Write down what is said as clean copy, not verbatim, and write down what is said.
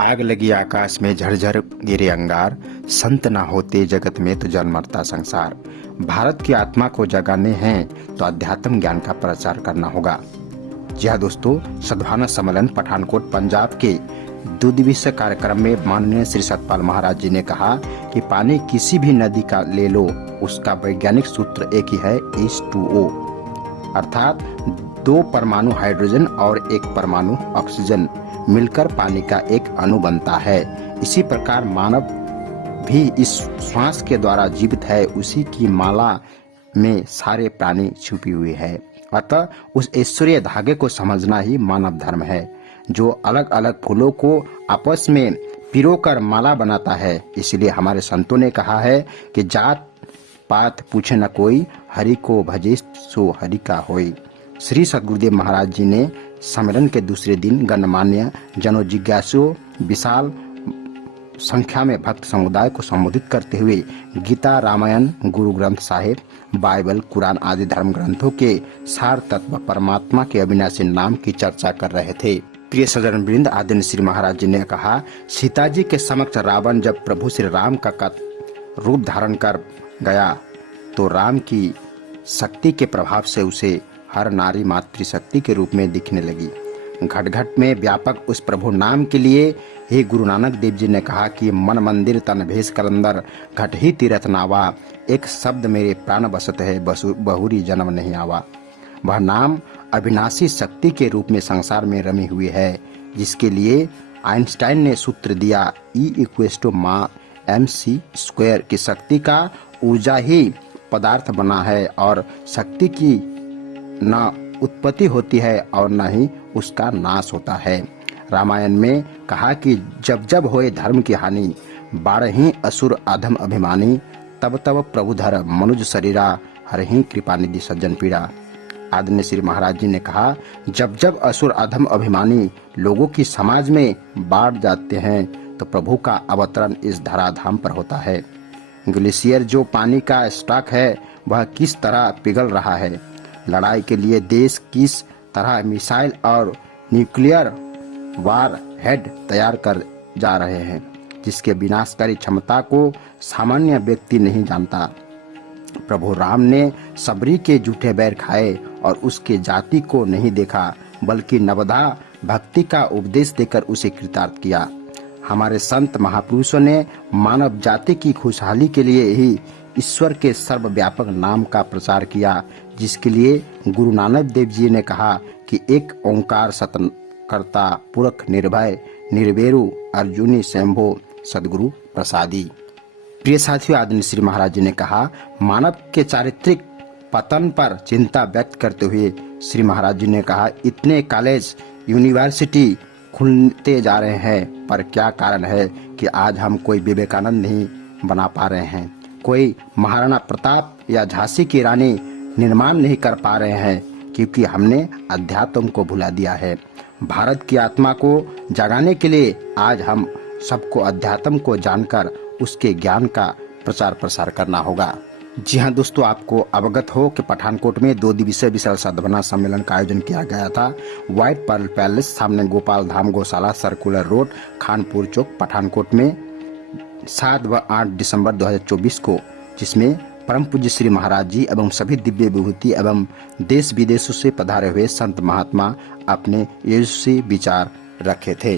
आग लगी आकाश में झरझर गिरे अंगार, संत ना होते जगत में तो जल मरता संसार। भारत की आत्मा को जगाने हैं तो अध्यात्म ज्ञान का प्रचार करना होगा। जी हाँ दोस्तों, सद्भावना सम्मेलन पठानकोट पंजाब के 2 दिवसीय कार्यक्रम में माननीय श्री सतपाल महाराज जी ने कहा कि पानी किसी भी नदी का ले लो, उसका वैज्ञानिक सूत्र एक ही है, H2O, अर्थात 2 परमाणु हाइड्रोजन और 1 परमाणु ऑक्सीजन मिलकर पानी का एक अणु बनता है। इसी प्रकार मानव भी इस श्वास के द्वारा जीवित है, उसी की माला में सारे प्राणी छुपी हुई है। अतः उस ऐश्वर्य धागे को समझना ही मानव धर्म है, जो अलग अलग फूलों को आपस में पिरोकर माला बनाता है। इसलिए हमारे संतों ने कहा है कि जात पात पूछे न कोई, हरि को भजे सो हरि का होई। श्री सद्गुरुदेव महाराज जी ने सम्मेलन के दूसरे दिन गणमान्य जनों, जिज्ञासुओं, विशाल संख्या में भक्त समुदाय को संबोधित करते हुए गीता, रामायण, गुरु ग्रंथ साहिब, बाइबल, कुरान आदि धर्म ग्रंथों के सार तत्व परमात्मा के अविनाशी नाम की चर्चा कर रहे थे। प्रिय सज्जन वृंद, आदरणीय श्री महाराज जी ने कहा, सीता जी के समक्ष रावण जब प्रभु श्री राम का रूप धारण कर गया तो राम की शक्ति के प्रभाव से उसे हर नारी मातृशक्ति के रूप में दिखने लगी। घट घट में व्यापक उस प्रभु नाम के लिए ही गुरु नानक देव जी ने कहा कि मन मंदिर तन भेष कलंदर, घट ही तीरथ नावा, एक शब्द मेरे प्राण बसत है, बहुरी जन्म नहीं आवा। वह नाम अविनाशी शक्ति के रूप में संसार में रमी हुई है, जिसके लिए आइंस्टाइन ने सूत्र दिया, E=mc² की शक्ति का ऊर्जा ही पदार्थ बना है और शक्ति की न उत्पत्ति होती है और न ही उसका नाश होता है। रामायण में कहा कि जब जब होए धर्म की हानि, 12 असुर अधम अभिमानी, तब तब प्रभुधर मनुज शरीरा, हरहि कृपा निधि सज्जन पीड़ा। आदरणीय श्री महाराज जी ने कहा, जब जब असुर अधम अभिमानी लोगों की समाज में बाढ़ जाते हैं तो प्रभु का अवतरण इस धराधाम पर होता है। ग्लेशियर जो पानी का स्टॉक है, वह किस तरह पिघल रहा है। लड़ाई के लिए देश किस तरह मिसाइल और न्यूक्लियर वार हेड तैयार कर जा रहे हैं, जिसके विनाशकारी क्षमता को सामान्य व्यक्ति नहीं जानता। प्रभु राम ने सबरी के जूठे बैर खाए और उसके जाति को नहीं देखा, बल्कि नवधा भक्ति का उपदेश देकर उसे कृतार्थ किया। हमारे संत महापुरुषों ने मानव जाति की खुशहाली के लिए ही ईश्वर के सर्वव्यापक नाम का प्रचार किया, जिसके लिए गुरु नानक देव जी ने कहा कि एक ओंकार सतकर्ता पुरख निर्भय निर्वेरु अर्जुनी शंभो सदगुरु प्रसादी। प्रिय साथियों, आदरणीय श्री महाराज जी ने कहा, मानव के चारित्रिक पतन पर चिंता व्यक्त करते हुए श्री महाराज जी ने कहा, इतने कॉलेज यूनिवर्सिटी खुलते जा रहे हैं, पर क्या कारण है कि आज हम कोई विवेकानंद नहीं बना पा रहे हैं, कोई महाराणा प्रताप या झांसी की रानी निर्माण नहीं कर पा रहे हैं, क्योंकि हमने अध्यात्म को भुला दिया है। भारत की आत्मा को जगाने के लिए आज हम सबको अध्यात्म को जानकर उसके ज्ञान का प्रचार प्रसार करना होगा। जी हाँ दोस्तों, आपको अवगत हो कि पठानकोट में 2 दिवसीय विशाल सद्भावना सम्मेलन का आयोजन किया गया था। व्हाइट पर्ल पैलेस, सामने गोपाल धाम गौशाला, सर्कुलर रोड, खानपुर चौक, पठानकोट में 7 व 8 दिसंबर 2024 को, जिसमें परम पूज्य श्री महाराज जी एवं सभी दिव्य विभूति एवं देश विदेशों से पधारे हुए संत महात्मा अपने यशस्वी विचार रखे थे।